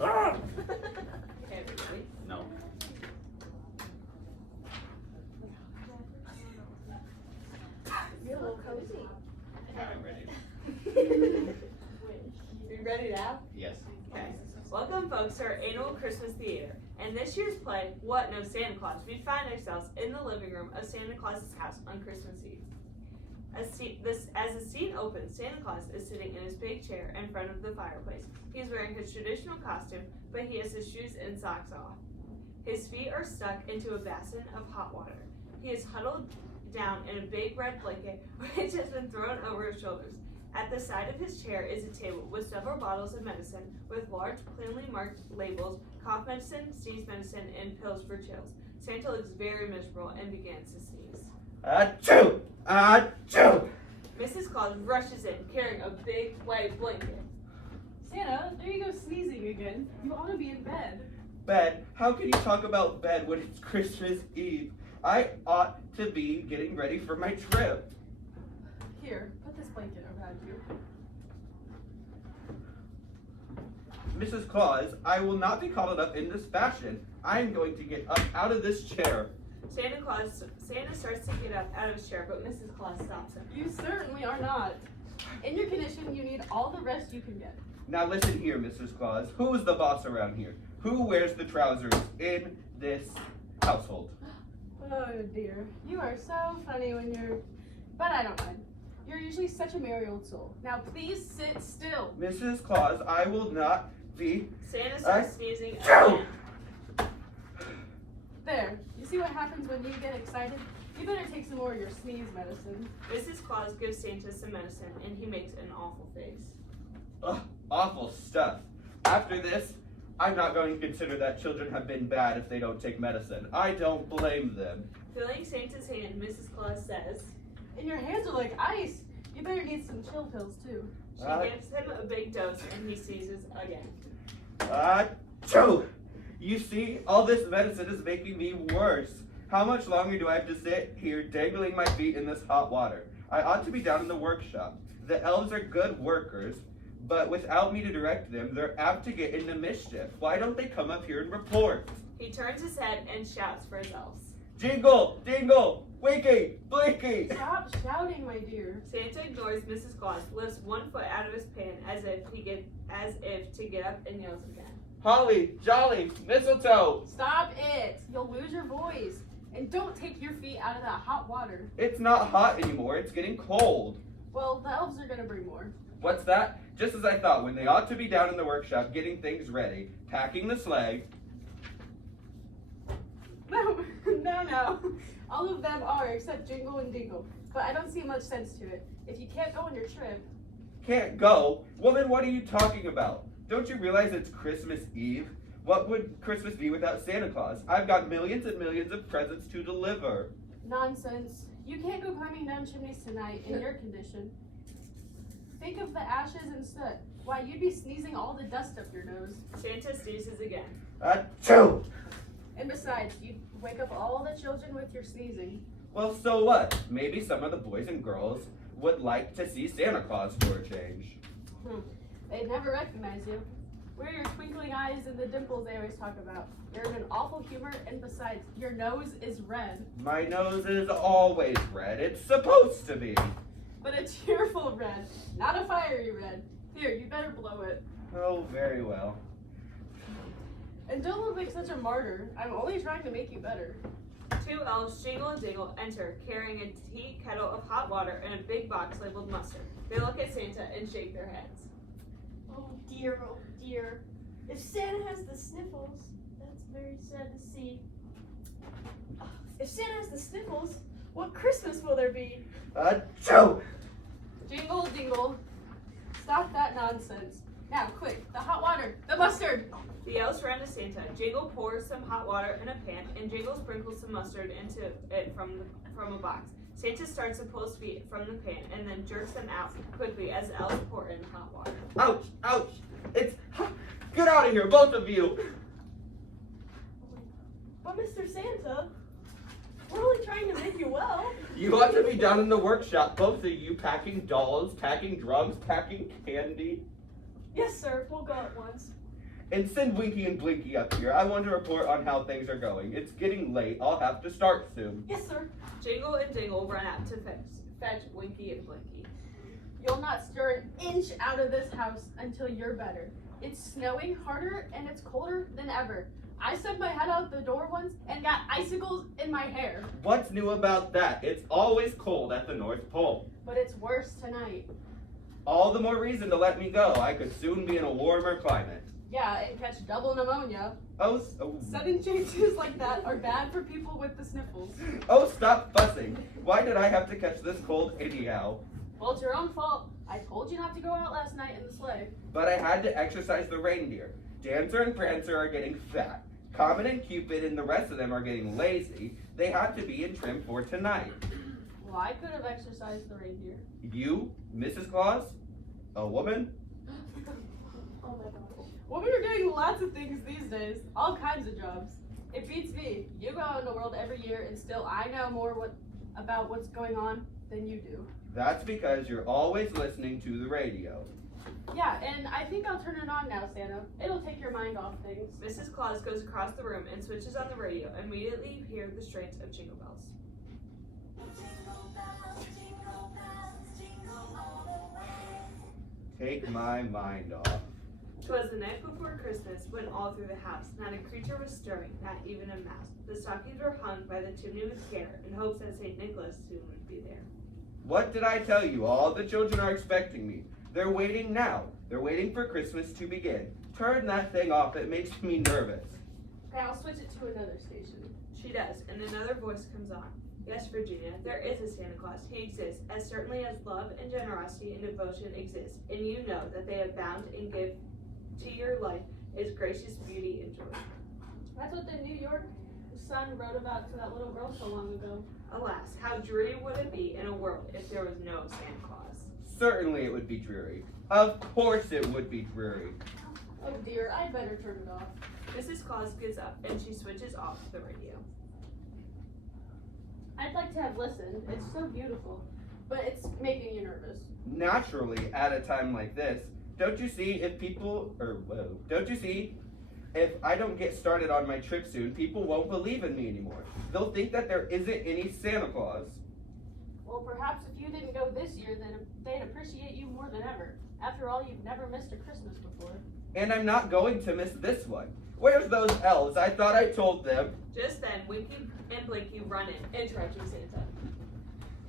Ah! Okay, everybody. No. You're a little cozy. I'm ready. You ready now? Yes. Okay. Welcome, folks, to our annual Christmas theater. In this year's play, What Knows Santa Claus, we find ourselves in the living room of Santa Claus's house on Christmas Eve. As the scene opens, Santa Claus is sitting in his big chair in front of the fireplace. He's wearing his traditional costume, but he has his shoes and socks off. His feet are stuck into a basin of hot water. He is huddled down in a big red blanket, which has been thrown over his shoulders. At the side of his chair is a table with several bottles of medicine with large, plainly marked labels: cough medicine, sneeze medicine, and pills for chills. Santa looks very miserable and begins to sneeze. Achoo! Achoo! Mrs. Claus rushes in, carrying a big white blanket. Santa, there you go sneezing again. You ought to be in bed. Bed? How can you talk about bed when it's Christmas Eve? I ought to be getting ready for my trip. Here, put this blanket around you. Mrs. Claus, I will not be coddled up in this fashion. I am going to get up out of this chair. Santa starts to get up out of his chair, but Mrs. Claus stops him. You certainly are not. In your condition, you need all the rest you can get. Now listen here, Mrs. Claus. Who is the boss around here? Who wears the trousers in this household? Oh dear, you are so funny when you're... But I don't mind. You're usually such a merry old soul. Now please sit still. Mrs. Claus, I will not be... Santa starts sneezing Achoo! again. There, you see what happens when you get excited? You better take some more of your sneeze medicine. Mrs. Claus gives Santa some medicine, and he makes an awful face. Ugh, awful stuff. After this, I'm not going to consider that children have been bad if they don't take medicine. I don't blame them. Feeling Santa's hand, Mrs. Claus says, And your hands are like ice. You better need some chill pills too. she Uh, gives him a big dose, and he sneezes again. Achoo! You see, all this medicine is making me worse. How much longer do I have to sit here dangling my feet in this hot water? I ought to be down in the workshop. The elves are good workers, but without me to direct them, they're apt to get into mischief. Why don't they come up here and report? He turns his head and shouts for his elves. Jingle, dingle, winky, blinky. Stop shouting, my dear. Santa ignores Mrs. Claus, lifts one foot out of his pan as if to get up, and yells again. Holly, jolly, mistletoe. Stop it! You'll lose your voice. And don't take your feet out of that hot water. It's not hot anymore, it's getting cold. Well, the elves are gonna bring more. What's that? Just as I thought, when they ought to be down in the workshop getting things ready, packing the sleigh. No, no. All of them are, except Jingle and Dingle. But I don't see much sense to it. If you can't go on your trip, Can't go? Woman, what are you talking about? Don't you realize it's Christmas Eve? What would Christmas be without Santa Claus? I've got millions and millions of presents to deliver. nonsense. You can't go climbing down chimneys tonight in your condition. Think of the ashes and soot. Why, you'd be sneezing all the dust up your nose. Santa sneezes again. Achoo! And besides, you'd wake up all the children with your sneezing. Well, so what? Maybe some of the boys and girls would like to see Santa Claus for a change. They'd never recognize you. Where are your twinkling eyes and the dimples they always talk about? You're in an awful humor, and besides, your nose is red. My nose is always red. It's supposed to be. But a cheerful red, not a fiery red. Here, you better blow it. Oh, very well. And don't look like such a martyr. I'm only trying to make you better. Two elves, Jingle and Dingle, enter, carrying a tea kettle of hot water and a big box labeled mustard. They look at Santa and shake their heads. Oh dear, oh dear. If Santa has the sniffles, that's very sad to see. If Santa has the sniffles, what Christmas will there be? Achoo! Jingle, dingle. Stop that nonsense. Now, quick, the hot water, the mustard. The elves run to Santa. Jingle pours some hot water in a pan, and Jingle sprinkles some mustard into it from a box. Santa starts to pull his feet from the pan and then jerks them out quickly as the elves pour in hot water. Ouch! Ouch! It's... Get out of here, both of you! But Mr. Santa, we're only trying to make you well. You ought to be down in the workshop, both of you, packing dolls, packing drums, packing candy. Yes, sir, we'll go at once. And send Winky and Blinky up here. I want to report on how things are going. It's getting late. I'll have to start soon. Yes, sir. Jingle and Dingle run out to fetch Winky and Blinky. You'll not stir an inch out of this house until you're better. It's snowing harder and it's colder than ever. I stuck my head out the door once and got icicles in my hair. What's new about that? It's always cold at the North Pole. But it's worse tonight. All the more reason to let me go. I could soon be in a warmer climate. Yeah, and catch double pneumonia. Oh, Sudden changes like that are bad for people with the sniffles. oh, stop fussing. Why did I have to catch this cold anyhow? Well, it's your own fault. I told you not to go out last night in the sleigh. But I had to exercise the reindeer. Dancer and Prancer are getting fat. Comet and Cupid and the rest of them are getting lazy. They have to be in trim for tonight. Well, I could have exercised the reindeer. You, Mrs. Claus? A woman? Oh my gosh. Women are doing lots of things these days, all kinds of jobs. It beats me. You go out in the world every year, and still I know more about what's going on than you do. That's because you're always listening to the radio. Yeah, and I think I'll turn it on now, Santa. It'll take your mind off things. Mrs. Claus goes across the room and switches on the radio. Immediately you hear the strains of Jingle Bells. Take my mind off. 'Twas the night before Christmas when all through the house not a creature was stirring, not even a mouse. The stockings were hung by the chimney with care in hopes that St. Nicholas soon would be there. What did I tell you? All the children are expecting me. They're waiting now. They're waiting for Christmas to begin. Turn that thing off. It makes me nervous. Okay, I'll switch it to another station. She does, and another voice comes on. Yes, Virginia, there is a Santa Claus. He exists, as certainly as love and generosity and devotion exist. And you know that they abound and give to your life is gracious beauty and joy. That's what the New York Sun wrote about to that little girl so long ago. Alas, how dreary would it be in a world if there was no Santa Claus? Certainly it would be dreary. Of course it would be dreary. Oh dear, I'd better turn it off. Mrs. Claus gets up and she switches off the radio. I'd like to have listened. It's so beautiful, but it's making you nervous. Naturally, at a time like this, don't you see if I don't get started on my trip soon, people won't believe in me anymore. They'll think that there isn't any Santa Claus. Well, perhaps if you didn't go this year, then they'd appreciate you more than ever. After all, you've never missed a Christmas before. And I'm not going to miss this one. Where's those elves? I thought I told them. Just then, Winky and Blinky run in, interrupting Santa.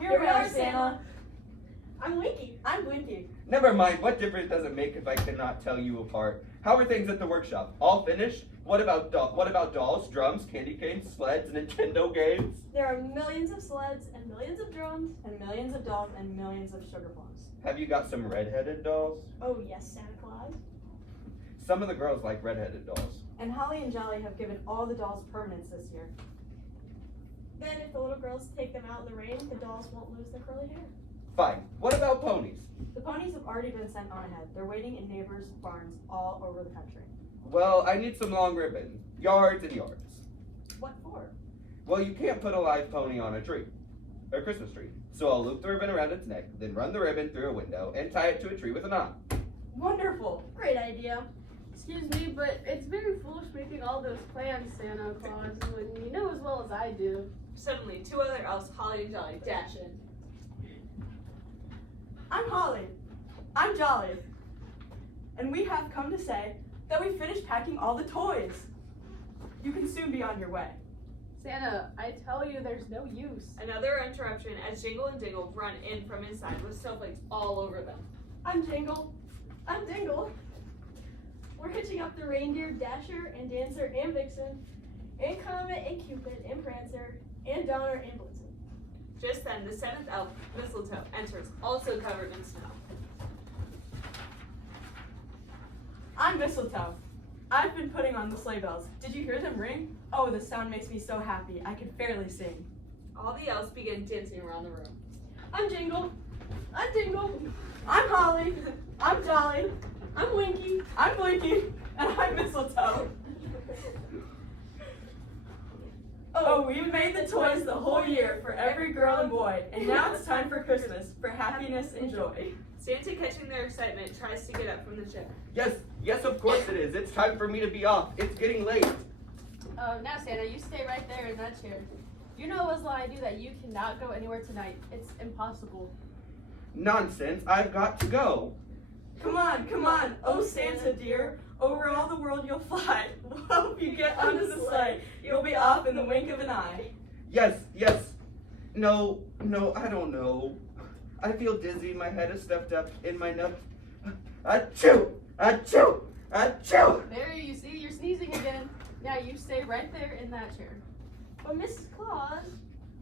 Here we are, Santa. I'm Winky. I'm Blinky. Never mind, what difference does it make if I cannot tell you apart? How are things at the workshop? All finished? What about dolls, drums, candy canes, sleds, Nintendo games? There are millions of sleds and millions of drums and millions of dolls and millions of sugar plums. Have you got some red-headed dolls? Oh yes, Santa Claus. Some of the girls like red-headed dolls. And Holly and Jolly have given all the dolls permanents this year. Then if the little girls take them out in the rain, the dolls won't lose their curly hair. Fine. What about ponies? The ponies have already been sent on ahead. They're waiting in neighbors' barns all over the country. Well, I need some long ribbon. Yards and yards. What for? Well, you can't put a live pony on a tree. A Christmas tree. So I'll loop the ribbon around its neck, then run the ribbon through a window and tie it to a tree with a knot. Wonderful! Great idea. Excuse me, but it's very foolish making all those plans, Santa Claus, when you know as well as I do. Suddenly, two other elves, Holly and Jolly, dash in. I'm Holly. I'm Jolly. And we have come to say that we finished packing all the toys. You can soon be on your way. Santa, I tell you there's no use. Another interruption as Jingle and Dingle run in from inside with snowflakes all over them. I'm Jingle. I'm Dingle. We're hitching up the reindeer, Dasher and Dancer and Vixen, and Comet and Cupid and Prancer and Donner and Blitzen. Just then, the seventh elf, Mistletoe, enters, also covered in snow. I'm Mistletoe. I've been putting on the sleigh bells. Did you hear them ring? Oh, the sound makes me so happy. I can barely sing. All the elves begin dancing around the room. I'm Jingle. I'm Dingle. I'm Holly. I'm Jolly. I'm Winky. I'm Blinky. And I'm Mistletoe. Oh, we've made the toys the whole year for every girl and boy. And now it's time for Christmas, for happiness and joy. Santa, catching their excitement, tries to get up from the chair. Yes, of course it is. It's time for me to be off. It's getting late. Now Santa, you stay right there in that chair. You know as well I do that you cannot go anywhere tonight. It's impossible. Nonsense. I've got to go. Come on, oh Santa dear, over all the world you'll fly. Hope you get onto the sleigh, you'll be off in the wink of an eye. Yes. No, I don't know. I feel dizzy. My head is stuffed up in my nose. Achoo! There, you see, you're sneezing again. Now you stay right there in that chair. But Mrs. Claus,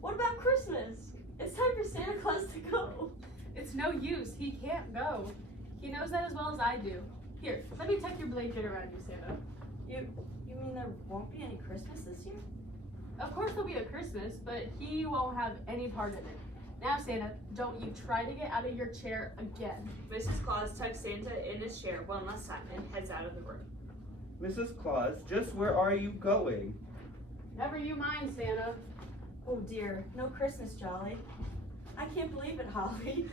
what about Christmas? It's time for Santa Claus to go. It's no use. He can't go. He knows that as well as I do. Here, let me tuck your blanket around you, Santa. You mean there won't be any Christmas this year? Of course there'll be a Christmas, but he won't have any part in it. Now, Santa, don't you try to get out of your chair again. Mrs. Claus tucks Santa in his chair one last time and heads out of the room. Mrs. Claus, just where are you going? Never you mind, Santa. Oh dear, no Christmas, Jolly. I can't believe it, Holly.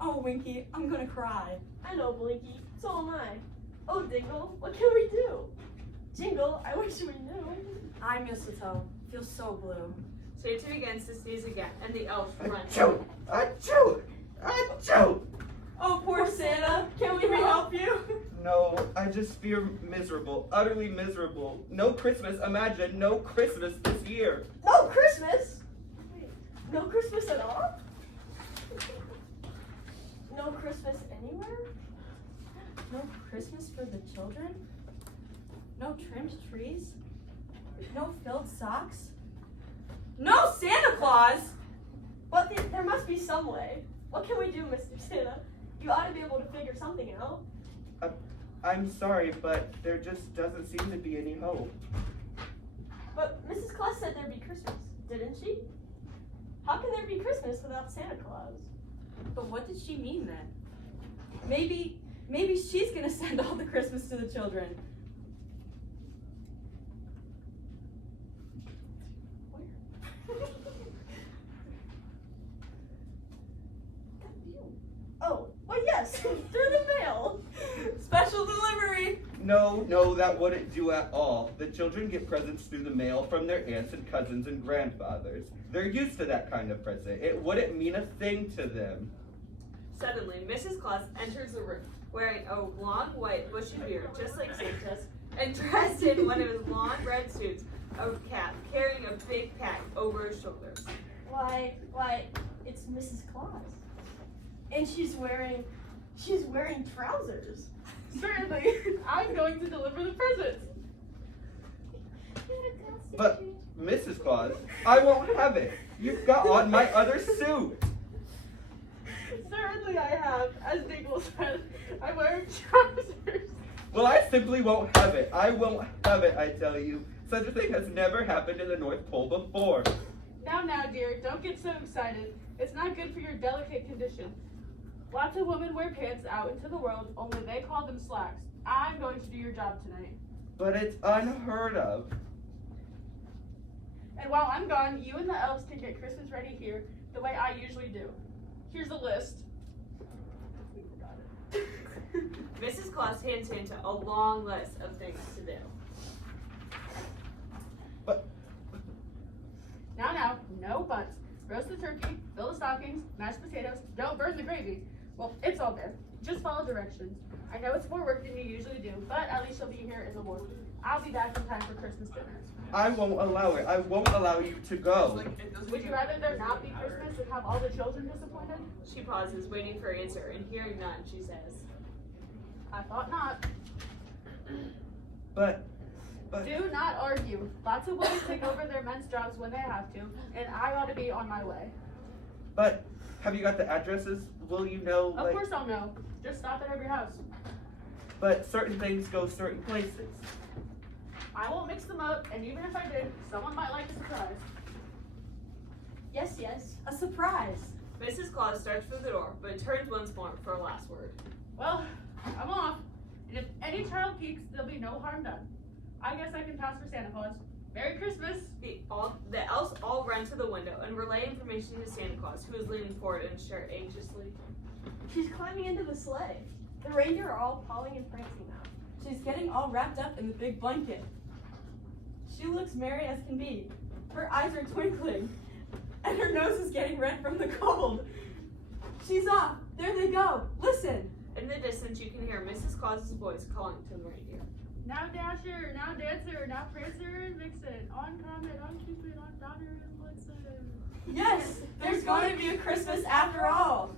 Oh, Winky, I'm gonna cry. I know, Blinky. So am I. Oh, Dingle, what can we do? Jingle, I wish we knew. I, Mistletoe, feel so blue. Santa begins to sneeze again, and the elves run. Achoo! Oh, poor Santa. Can we help you? No, I just feel miserable, utterly miserable. No Christmas, imagine, no Christmas this year. No Christmas? Wait, no Christmas at all? No Christmas anywhere? No Christmas for the children? No trimmed trees? No filled socks? No Santa Claus! But there must be some way. What can we do, Mr. Santa? You ought to be able to figure something out. I'm sorry, but there just doesn't seem to be any hope. But Mrs. Claus said there'd be Christmas, didn't she? How can there be Christmas without Santa Claus? But what did she mean then? Maybe she's gonna send all the Christmas to the children. Oh, well, yes, through the mail. Special delivery! No, that wouldn't do at all. The children get presents through the mail from their aunts and cousins and grandfathers. They're used to that kind of present. It wouldn't mean a thing to them. Suddenly, Mrs. Claus enters the room, wearing a long white bushy beard, just like Santa's, and dressed in one of his long red suits, a cap, carrying a big pack over his shoulders. Why, it's Mrs. Claus. And she's wearing trousers. Certainly, I'm going to deliver the presents. But, Mrs. Claus, I won't have it. You've got on my other suit. Certainly I have, as Dingle said. I'm wearing trousers. Well, I simply won't have it. I won't have it, I tell you. Such a thing has never happened in the North Pole before. Now, dear, don't get so excited. It's not good for your delicate condition. Lots of women wear pants out into the world, only they call them slacks. I'm going to do your job tonight. But it's unheard of. And while I'm gone, you and the elves can get Christmas ready here the way I usually do. Here's a list. We forgot it. Mrs. Claus hands Santa a long list of things to do. Now, no buts. Roast the turkey, fill the stockings, mashed potatoes, don't burn the gravy. Well, it's all there. Just follow directions. I know it's more work than you usually do, but at least you'll be here in the morning. I'll be back in time for Christmas dinner. I won't allow it. I won't allow you to go. Would you rather there not be Christmas and have all the children disappointed? She pauses, waiting for an answer, and hearing none, she says, I thought not. But Do not argue. Lots of women take over their men's jobs when they have to, and I ought to be on my way. But have you got the addresses? Will you know, Of course I'll know. Just stop at every house. But certain things go certain places. I won't mix them up, and even if I did, someone might like a surprise. Yes. A surprise. Mrs. Claus starts for the door, but turns once more for a last word. Well, I'm off. And if any child peeks, there'll be no harm done. I guess I can pass for Santa Claus. Merry Christmas! The elves all run to the window and relay information to Santa Claus, who is leaning forward in his chair anxiously. She's climbing into the sleigh. The reindeer are all pawing and prancing now. She's getting all wrapped up in the big blanket. She looks merry as can be. Her eyes are twinkling, and her nose is getting red from the cold. She's off. There they go. Listen. In the distance, you can hear Mrs. Claus's voice calling to the reindeer. Now Dasher, now Dancer, now Prancer and Vixen. On Comet, on Cupid, on Donner and Blitzen. Yes, there's going to be a Christmas after all.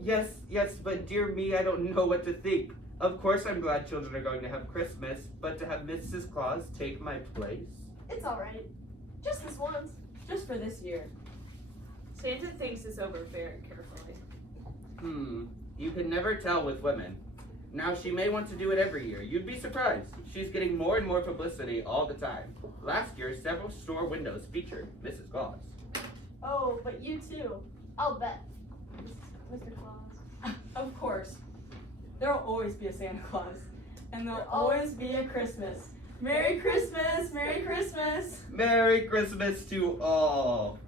Yes, but dear me, I don't know what to think. Of course I'm glad children are going to have Christmas, but to have Mrs. Claus take my place? It's alright. Just this once. Just for this year. Santa thinks this over very carefully. You can never tell with women. Now she may want to do it every year. You'd be surprised. She's getting more and more publicity all the time. Last year, several store windows featured Mrs. Claus. Oh, but you too. I'll bet. Mr. Claus. Of course. There'll always be a Santa Claus. And there'll always be a Christmas. Merry Christmas! Merry Christmas! Merry Christmas to all!